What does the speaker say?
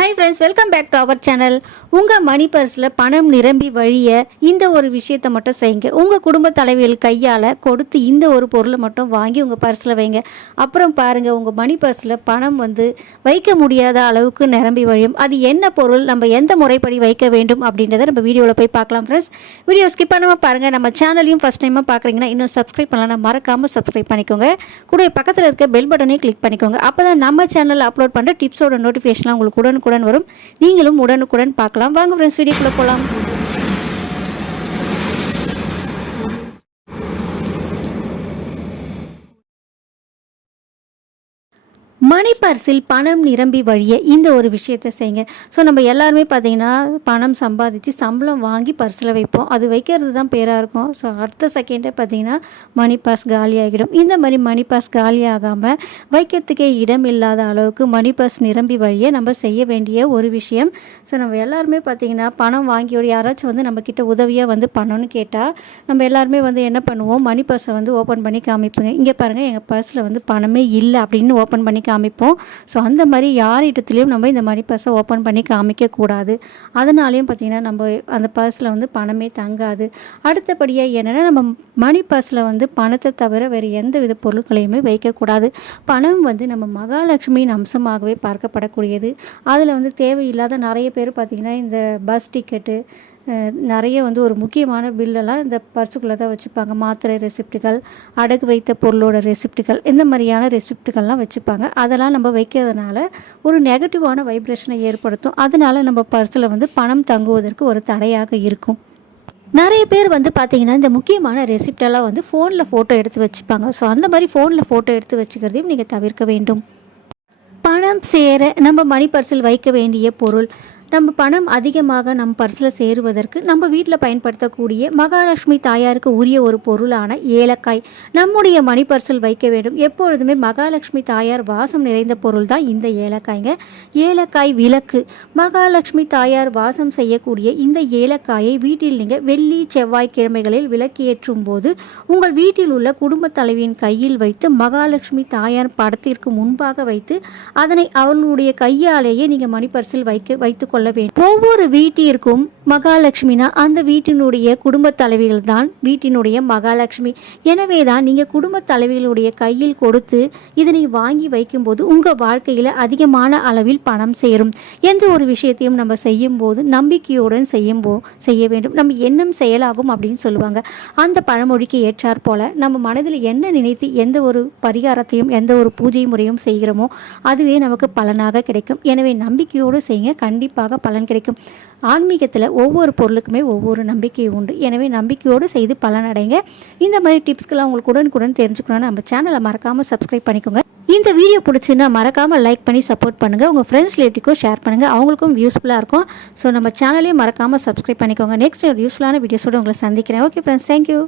Hi friends welcome back to our channel உங்கள் money பர்ஸில் பணம் நிரம்பி வழிய இந்த ஒரு விஷயத்தை மட்டும் செய்யுங்க. உங்கள் குடும்ப தலைவிகள் கையால் கொடுத்து இந்த ஒரு பொருளை மட்டும் வாங்கி உங்கள் பர்ஸில் வைங்க. அப்புறம் பாருங்கள் உங்கள் மணி பர்ஸில் பணம் வந்து வைக்க முடியாத அளவுக்கு நிரம்பி வழியும். அது என்ன பொருள் நம்ம எந்த முறைப்படி வைக்க வேண்டும் அப்படின்றத நம்ம வீடியோவில் போய் பார்க்கலாம் ஃப்ரெண்ட்ஸ் வீடியோ ஸ்கிப் பண்ணாமல் பாருங்கள் நம்ம சேனலையும் ஃபஸ்ட் டைமாக பார்க்குறீங்கன்னா இன்னும் சப்ஸ்கிரைப் பண்ணலாம் மறக்காமல் சப்ஸ்கிரைப் பண்ணிக்கோங்க. கூட பக்கத்தில் இருக்க பெல் பட்டனையும் கிளிக் பண்ணிக்கோங்க. அப்போ தான் நம்ம சேனலில் அப்லோட் பண்ணுற டிப்ஸோட நோட்டிஃபிகேஷன்லாம் உங்களுக்கு உடனுக்குடன் வரும். நீங்களும் உடனுக்குடன் பார்க்கலாம். வாங்க ஃப்ரெண்ட்ஸ் வீடியோக்குள்ளே போகலாம் மணி பர்ஸில் பணம் நிரம்பி வழிய இந்த ஒரு விஷயத்தை செய்யுங்க. ஸோ நம்ம எல்லாருமே பார்த்தீங்கன்னா பணம் சம்பாதிச்சு சம்பளம் வாங்கி பர்ஸில் வைப்போம். அது வைக்கிறது தான் பேராக இருக்கும். ஸோ அடுத்த செகண்டே பார்த்தீங்கன்னா மணி பாஸ் காலி ஆகிடும். இந்த மாதிரி மணி பாஸ் காலி ஆகாமல் வைக்கிறதுக்கே இடம் இல்லாத அளவுக்கு மணி பாஸ் நிரம்பி வழிய நம்ம செய்ய வேண்டிய ஒரு விஷயம். ஸோ நம்ம எல்லாருமே பார்த்தீங்கன்னா பணம் வாங்கியோட யாராச்சும் வந்து நம்மக்கிட்ட உதவியாக வந்து பண்ணணும்னு கேட்டால் நம்ம எல்லாருமே வந்து என்ன பண்ணுவோம்? மணி பர்ஸை வந்து ஓப்பன் பண்ணி காமிப்போங்க. இங்கே பாருங்கள் எங்கள் பர்ஸில் வந்து பணமே இல்லை அப்படின்னு ஓப்பன் பண்ணி காமிப்போம். ஸோ அந்த மாதிரி யாரிடத்துலையும் நம்ம இந்த மணி பர்ஸை ஓப்பன் பண்ணி காமிக்கக்கூடாது. அதனாலையும் பார்த்திங்கன்னா நம்ம அந்த பர்ஸில் வந்து பணமே தங்காது. அடுத்தபடியாக என்னென்னா நம்ம மணி பர்ஸில் வந்து பணத்தை தவிர வேறு எந்த வித பொருட்களையுமே வைக்கக்கூடாது. பணம் வந்து நம்ம மகாலட்சுமியின் அம்சமாகவே பார்க்கப்படக்கூடியது. அதில் வந்து தேவையில்லாத நிறைய பேர் பார்த்திங்கன்னா இந்த பஸ் டிக்கெட்டு நிறைய வந்து ஒரு முக்கியமான பில்லெல்லாம் இந்த பர்சுக்குள்ளே தான் வச்சுப்பாங்க. மாத்திரை ரெசிப்ட்டுகள் அடகு வைத்த பொருளோட ரெசிப்ட்டுகள் இந்த மாதிரியான ரெசிப்ட்டுகள்லாம் வச்சுப்பாங்க. அதெல்லாம் நம்ம வைக்கிறதுனால ஒரு நெகட்டிவான வைப்ரேஷனை ஏற்படுத்தும். அதனால் நம்ம பர்ஸில் வந்து பணம் தங்குவதற்கு ஒரு தடையாக இருக்கும். நிறைய பேர் வந்து பார்த்தீங்கன்னா இந்த முக்கியமான ரெசிப்டெல்லாம் வந்து ஃபோனில் ஃபோட்டோ எடுத்து வச்சுப்பாங்க. ஸோ அந்த மாதிரி ஃபோனில் ஃபோட்டோ எடுத்து வச்சுக்கிறதையும் நீங்கள் தவிர்க்க வேண்டும். பணம் சேர நம்ம மணி பர்சில் வைக்க வேண்டிய பொருள் நம்ம பணம் அதிகமாக நம் பர்ஸில் சேருவதற்கு நம்ம வீட்டில் பயன்படுத்தக்கூடிய மகாலட்சுமி தாயாருக்கு உரிய ஒரு பொருளான ஏலக்காய். நம்முடைய மணி பர்சில் வைக்க வேண்டும். எப்பொழுதுமே மகாலட்சுமி தாயார் வாசம் நிறைந்த பொருள் தான் இந்த ஏலக்காய்ங்க. ஏலக்காய் விளக்கு. மகாலட்சுமி தாயார் வாசம் செய்யக்கூடிய இந்த ஏலக்காயை வீட்டில் நீங்கள் வெள்ளி செவ்வாய் கிழமைகளில் விளக்கியேற்றும் போது உங்கள் வீட்டில் உள்ள குடும்ப தலைவியின் கையில் வைத்து மகாலட்சுமி தாயார் படத்திற்கு முன்பாக வைத்து அதனை அவர்களுடைய கையாலேயே நீங்கள் மணி பர்சில் வைக்க வைத்துக் கொள்ள வேண்டும். ஒவ்வொரு வீட்டிற்கும் மகாலட்சுமினா அந்த வீட்டினுடைய குடும்ப தலைவிகள் தான் வீட்டினுடைய மகாலட்சுமி. எனவே தான் நீங்கள் குடும்ப தலைவிகளுடைய கையில் கொடுத்து இதனை வாங்கி வைக்கும்போது உங்கள் வாழ்க்கையில் அதிகமான அளவில் பணம் சேரும். எந்த ஒரு விஷயத்தையும் நம்ம செய்யும்போது நம்பிக்கையுடன் செய்யும் போ செய்ய வேண்டும். நம்ம எண்ணம் செயலாகும் அப்படின்னு சொல்லுவாங்க. அந்த பழமொழிக்கு ஏற்றாற் போல நம்ம மனதில் என்ன நினைத்து எந்த ஒரு பரிகாரத்தையும் எந்த ஒரு பூஜை முறையும் செய்கிறோமோ அதுவே நமக்கு பலனாக கிடைக்கும். எனவே நம்பிக்கையோடு செய்யுங்க. கண்டிப்பாக பலன் கிடைக்கும். ஆன்மீகத்தில் ஒவ்வொரு பொருளுக்குமே ஒவ்வொரு நம்பிக்கை உண்டு. எனவே நம்பிக்கையோடு செய்து பலனடைங்க இந்த மாதிரி டிப்ஸ்க்கெல்லாம் உங்களுக்கு உடனுக்குடன் தெரிஞ்சுக்கணும்னு நம்ம சேனலை மறக்காமல் சப்ஸ்கிரைப் பண்ணிக்கோங்க. இந்த வீடியோ பிடிச்சின்னா மறக்காமல் லைக் பண்ணி சப்போர்ட் பண்ணுங்கள் உங்கள் ஃப்ரெண்ட்ஸ் ரிலேட்டிவ்க்கும் ஷேர் பண்ணுங்கள் அவங்களுக்கும் யூஸ்ஃபுல்லாக இருக்கும். ஸோ நம்ம சேனலையும் மறக்காமல் சப்ஸ்கிரைப் பண்ணிக்கோங்க. நெக்ஸ்ட் ஒரு யூஸ்ஃபுல்லான வீடியோஸோடு உங்களை சந்திக்கிறேன். Okay friends thank you